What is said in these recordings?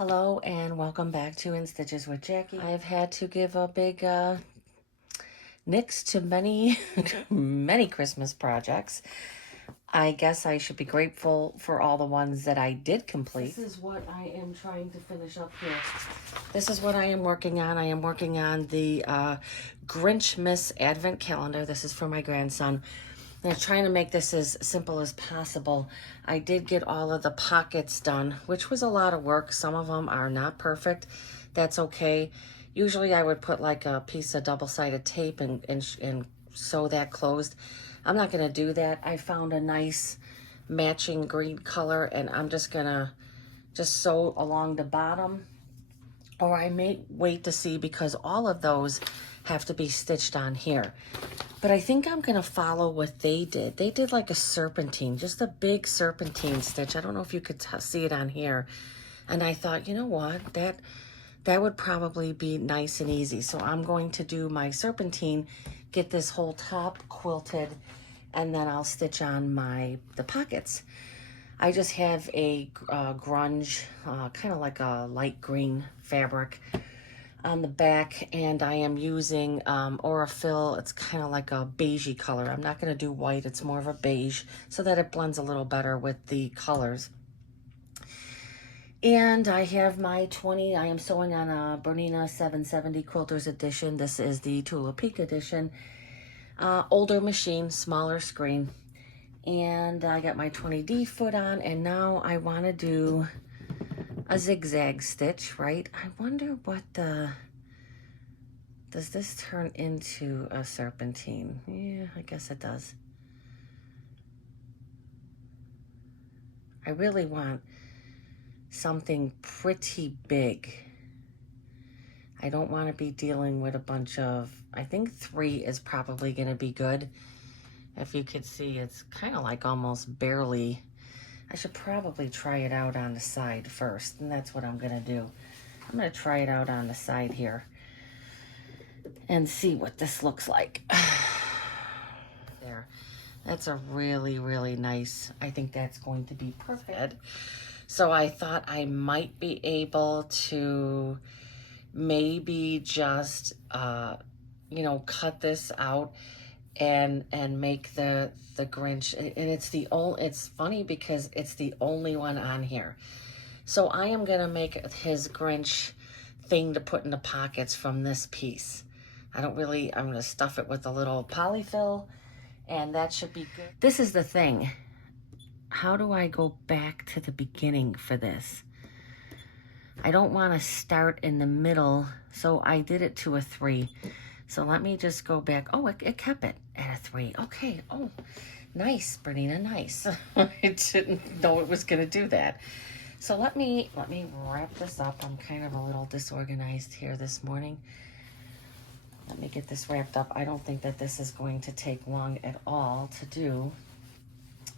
Hello and welcome back to In Stitches with Jackie. I've had to give a big nix to many, many Christmas projects. I guess I should be grateful for all the ones that I did complete. This is what I am trying to finish up here. This is what I am working on. I am working on the Grinchmas Advent Calendar. This is for my grandson. I'm trying to make this as simple as possible. I did get all of the pockets done, which was a lot of work. Some of them are not perfect. That's okay. Usually I would put like a piece of double-sided tape and sew that closed. I'm not going to do that. I found a nice matching green color, and I'm just going to just sew along the bottom. Or I may wait to see, because all of those have to be stitched on here. But I think I'm going to follow what they did. They did like a serpentine, just a big serpentine stitch. I don't know if you could see it on here. And I thought, you know what, that would probably be nice and easy. So I'm going to do my serpentine, get this whole top quilted, and then I'll stitch on the pockets. I just have a grunge, kind of like a light green fabric on the back, and I am using Aurifil. It's kind of like a beigey color. I'm not going to do white. It's more of a beige so that it blends a little better with the colors. And I have my 20. I am sewing on a Bernina 770 Quilters Edition. This is the Tula Peak Edition. Older machine, smaller screen. And I got my 20D foot on, and now I want to do a zigzag stitch, right? I wonder what does this turn into a serpentine? Yeah, I guess it does. I really want something pretty big. I don't want to be dealing with a bunch of, I think 3 is probably going to be good. If you could see, it's kind of like almost barely. I should probably try it out on the side first, and that's what I'm going to do. I'm going to try it out on the side here and see what this looks like. There. That's a really, really nice, I think that's going to be perfect. So I thought I might be able to maybe just, you know, cut this out and make the Grinch. And it's funny because it's the only one on here. So I am gonna make his Grinch thing to put in the pockets from this piece. I'm gonna stuff it with a little polyfill, and that should be good. This is the thing. How do I go back to the beginning for this? I don't want to start in the middle, so I did it to a 3. So let me just go back. Oh, it kept it at a 3. Okay. Oh, nice, Bernina, nice. I didn't know it was going to do that. So let me wrap this up. I'm kind of a little disorganized here this morning. Let me get this wrapped up. I don't think that this is going to take long at all to do.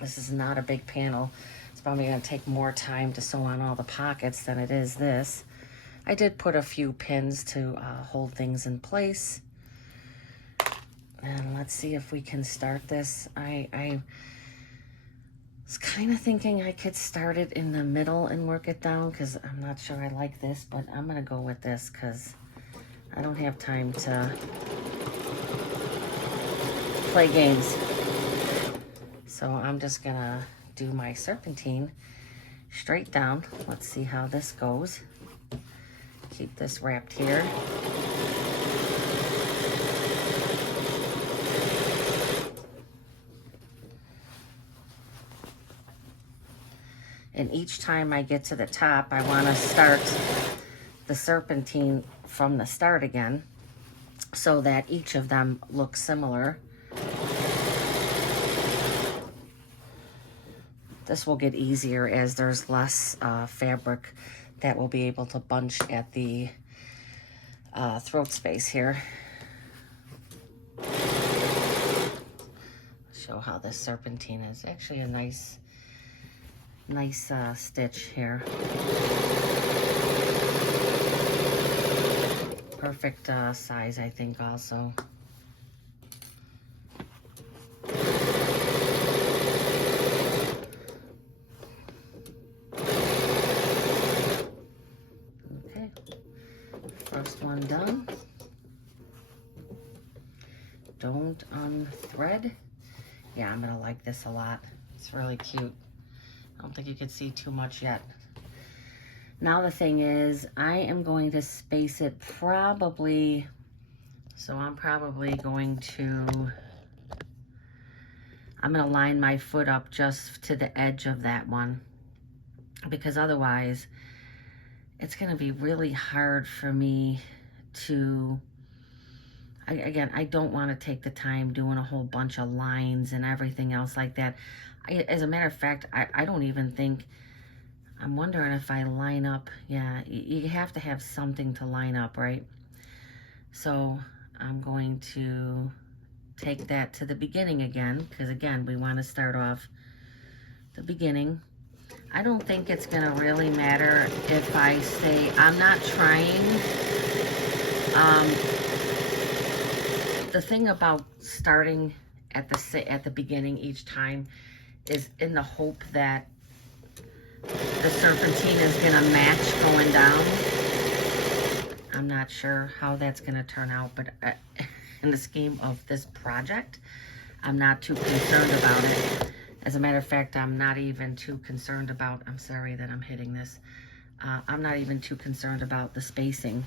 This is not a big panel. It's probably going to take more time to sew on all the pockets than it is this. I did put a few pins to hold things in place. And let's see if we can start this. I was kind of thinking I could start it in the middle and work it down, because I'm not sure I like this, but I'm going to go with this because I don't have time to play games. So I'm just going to do my serpentine straight down. Let's see how this goes. Keep this wrapped here. And each time I get to the top, I want to start the serpentine from the start again, so that each of them look similar. This will get easier as there's less fabric that will be able to bunch at the throat space here. Show how this serpentine is actually a nice stitch here. Perfect size, I think, also. First one done. Don't unthread. Yeah, I'm gonna like this a lot. It's really cute. I don't think you can see too much yet. Now the thing is, I am going to space it probably, so I'm probably going to, I'm gonna line my foot up just to the edge of that one, because otherwise it's gonna be really hard for me to, again, I don't want to take the time doing a whole bunch of lines and everything else like that. As a matter of fact, I don't even think, I'm wondering if I line up, yeah, you have to have something to line up, right? So I'm going to take that to the beginning again, because again, we want to start off the beginning. I don't think it's going to really matter if I say, I'm not trying, the thing about starting at the beginning each time is in the hope that the serpentine is going to match going down. I'm not sure how that's going to turn out, but in the scheme of this project, I'm not too concerned about it. As a matter of fact, I'm not even too concerned about, I'm sorry that I'm hitting this, I'm not even too concerned about the spacing.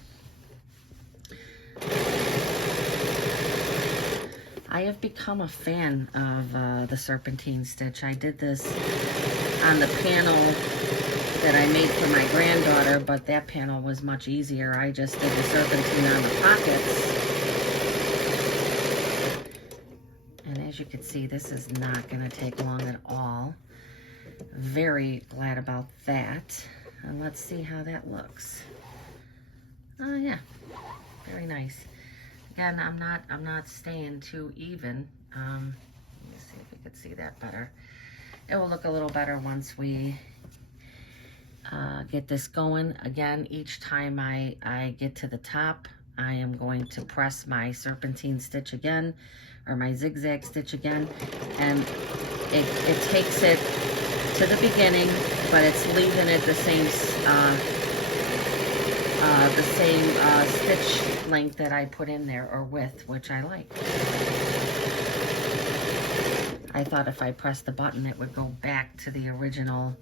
I have become a fan of the serpentine stitch. I did this on the panel that I made for my granddaughter, but that panel was much easier. I just did the serpentine on the pockets. And as you can see, this is not going to take long at all. Very glad about that. And let's see how that looks. Oh yeah, very nice. Again, I'm not staying too even. Let me see if we could see that better. It will look a little better once we get this going. Again, each time I get to the top, I am going to press my serpentine stitch again, or my zigzag stitch again, and it takes it to the beginning, but it's leaving it the same stitch length that I put in there, or width, which I like. I thought if I pressed the button, it would go back to the original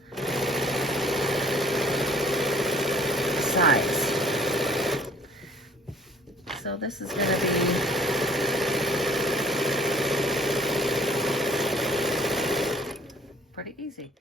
size. So this is going to be pretty easy.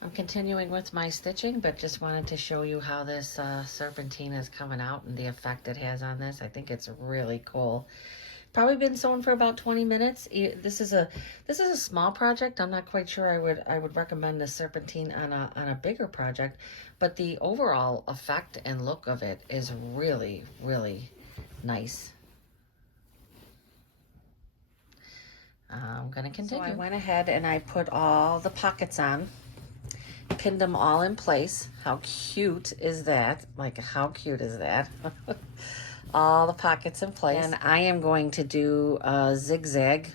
I'm continuing with my stitching, but just wanted to show you how this serpentine is coming out and the effect it has on this. I think it's really cool. Probably been sewn for about 20 minutes. This is a small project. I'm not quite sure I would recommend the serpentine on a bigger project, but the overall effect and look of it is really, really nice. I'm gonna continue. So I went ahead and I put all the pockets on. Pinned them all in place. How cute is that? Like, how cute is that? All the pockets in place. And I am going to do a zigzag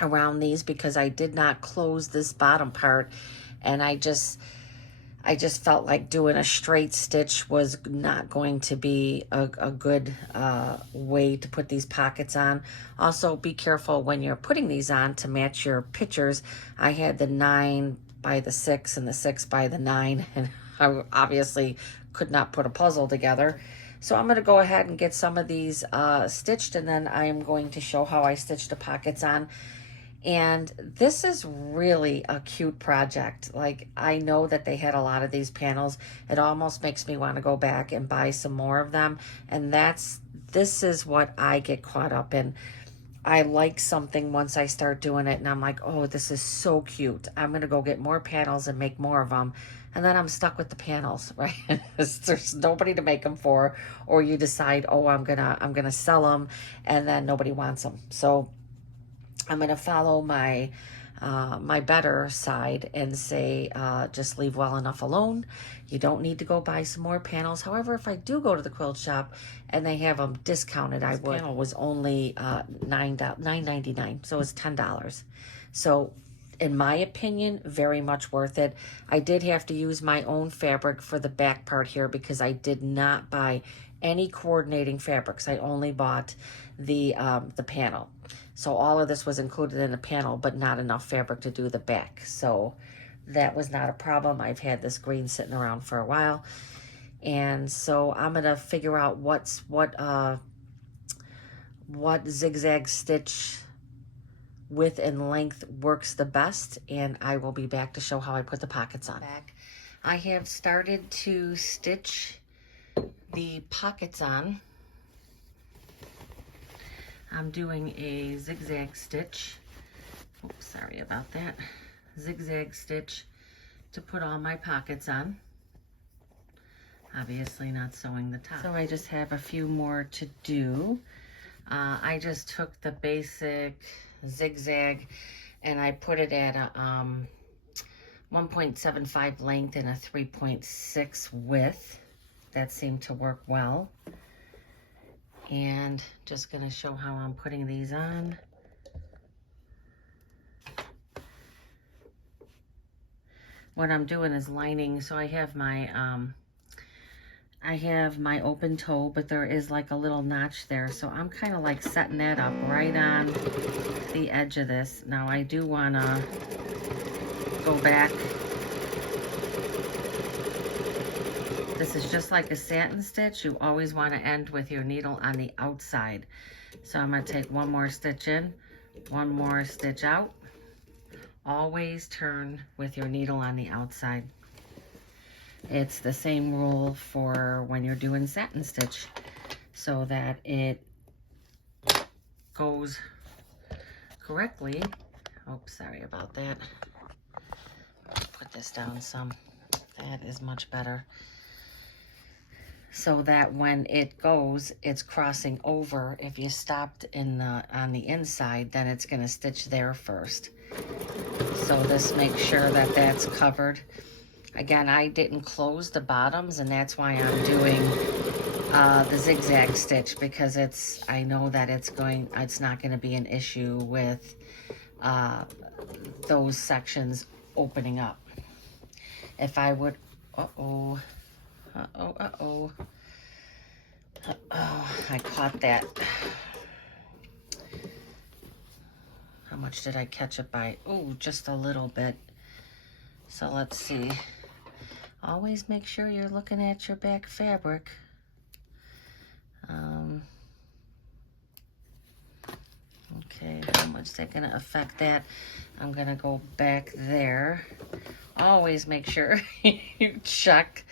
around these because I did not close this bottom part, and I just felt like doing a straight stitch was not going to be a good way to put these pockets on. Also, be careful when you're putting these on to match your pictures. I had the 9 by the 6 and the 6 by the 9, and I obviously could not put a puzzle together. So I'm going to go ahead and get some of these stitched, and then I am going to show how I stitched the pockets on. And this is really a cute project. Like, I know that they had a lot of these panels. It almost makes me want to go back and buy some more of them. And this is what I get caught up in. I like something once I start doing it, and I'm like, oh, this is so cute. I'm going to go get more panels and make more of them. And then I'm stuck with the panels, right? There's nobody to make them for, or you decide, oh, I'm gonna sell them, and then nobody wants them. So I'm gonna follow my my better side and say, just leave well enough alone. You don't need to go buy some more panels. However, if I do go to the quilt shop and they have them discounted, I would. This panel was only $9.99, so it's $10. So in my opinion, very much worth it. I did have to use my own fabric for the back part here because I did not buy any coordinating fabrics. I only bought the panel. So all of this was included in the panel, but not enough fabric to do the back. So that was not a problem. I've had this green sitting around for a while. And so I'm going to figure out what zigzag stitch width and length works the best, and I will be back to show how I put the pockets on. I have started to stitch the pockets on. I'm doing a zigzag stitch. Oops, sorry about that. Zigzag stitch to put all my pockets on. Obviously not sewing the top. So I just have a few more to do. I just took the basic zigzag and I put it at a 1.75 length and a 3.6 width. That seemed to work well. And just gonna show how I'm putting these on. What I'm doing is lining, so I have my open toe, but there is like a little notch there, so I'm kind of like setting that up right on the edge of this. Now I do want to go back. This is just like a satin stitch. You always want to end with your needle on the outside. So I'm going to take one more stitch in, one more stitch out. Always turn with your needle on the outside. It's the same rule for when you're doing satin stitch, so that it goes correctly. Oh, sorry about that. Put this down some. That is much better. So that when it goes, it's crossing over. If you stopped on the inside, then it's going to stitch there first. So this makes sure that that's covered. Again, I didn't close the bottoms, and that's why I'm doing the zigzag stitch, because I know that it's not going to be an issue with those sections opening up. If I would, uh-oh, I caught that. How much did I catch it by? Oh, just a little bit. So let's see. Always make sure you're looking at your back fabric. Okay, how much is that going to affect that? I'm going to go back there. Always make sure you check.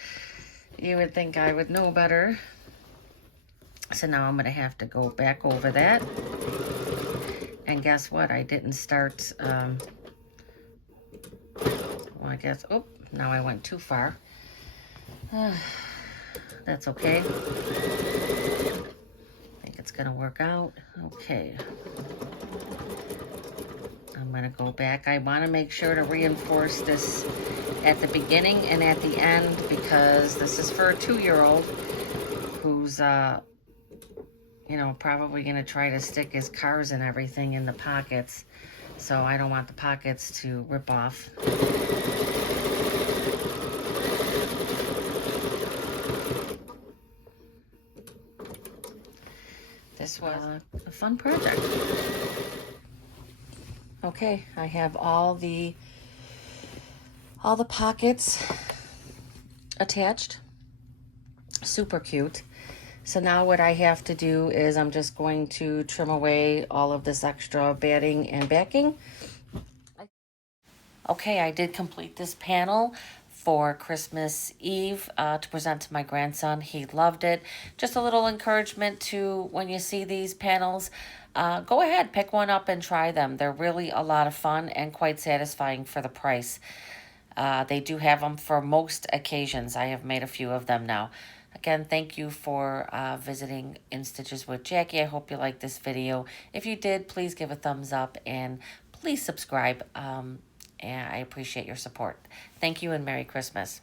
You would think I would know better. So now I'm going to have to go back over that. And guess what? I didn't start, well, I guess, oh, now I went too far. That's okay. I think it's gonna work out. Okay. I'm gonna go back. I wanna make sure to reinforce this at the beginning and at the end, because this is for a 2-year-old who's, you know, probably gonna try to stick his cars and everything in the pockets. So I don't want the pockets to rip off. This was a fun project. Okay, I have all the pockets attached. Super cute. So now what I have to do is I'm just going to trim away all of this extra batting and backing. Okay, I did complete this panel for Christmas Eve to present to my grandson. He loved it. Just a little encouragement to, when you see these panels, go ahead, pick one up and try them. They're really a lot of fun and quite satisfying for the price. They do have them for most occasions. I have made a few of them now. Again, thank you for visiting In Stitches with Jackie. I hope you liked this video. If you did, please give a thumbs up and please subscribe. And I appreciate your support. Thank you and Merry Christmas.